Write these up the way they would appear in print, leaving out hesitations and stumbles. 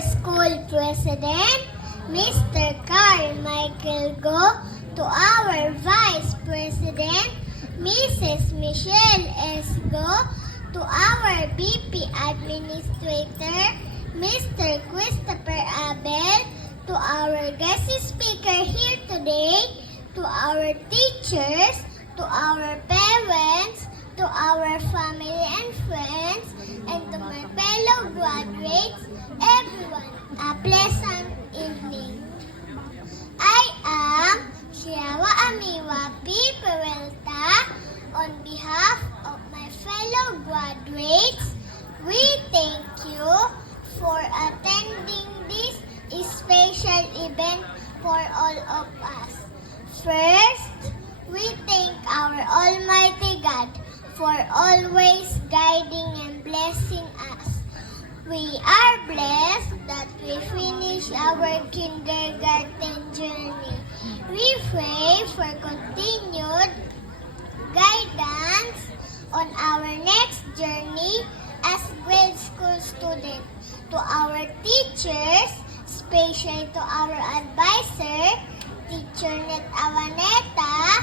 school president, Mr. Carmichael Go, to our vice president, Mrs. Michelle S. Go, to our BP administrator, Mr. Christopher Abel, to our guest speaker here today, to our teachers, to our parents, to our family and friends, and to my fellow graduates, everyone, a pleasant evening. I am Shiawa Amiwa P. Peralta. On behalf of my fellow graduates, we thank you for attending this special event for all of us. First, we thank our Almighty God for always guiding and blessing us. We are blessed that we finish our kindergarten journey. We pray for continued guidance on our next journey as grade school students. To our teachers, especially to our advisor, Teacher Net Avaneta,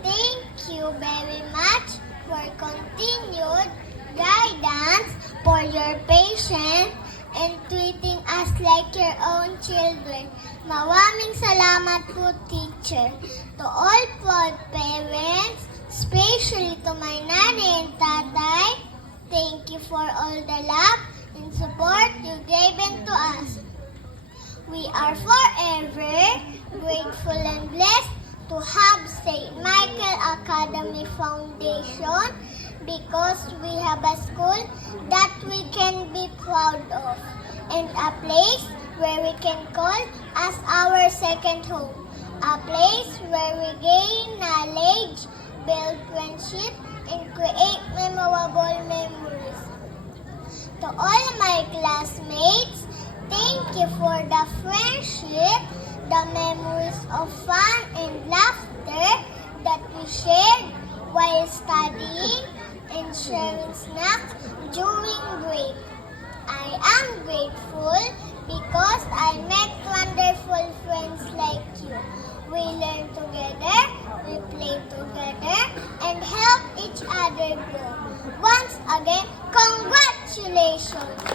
thank you very much for continued guidance, for your patience, and treating us like your own children. Maraming salamat po, teacher. To all proud parents, especially to my nanay and tatay, thank you for all the love and support you given to us. We are forever grateful and blessed to have St. Michael Academy Foundation because we have a school that we can be proud of and a place where we can call as our second home, a place where we gain knowledge, build friendship, and create memorable memories. To all my classmates, thank you for the friendship, the memories of fun and laughter that we shared while studying and sharing snacks during break. I am grateful because I met wonderful friends like you. We learn together, we play together, and help each other grow. Once again, congratulations!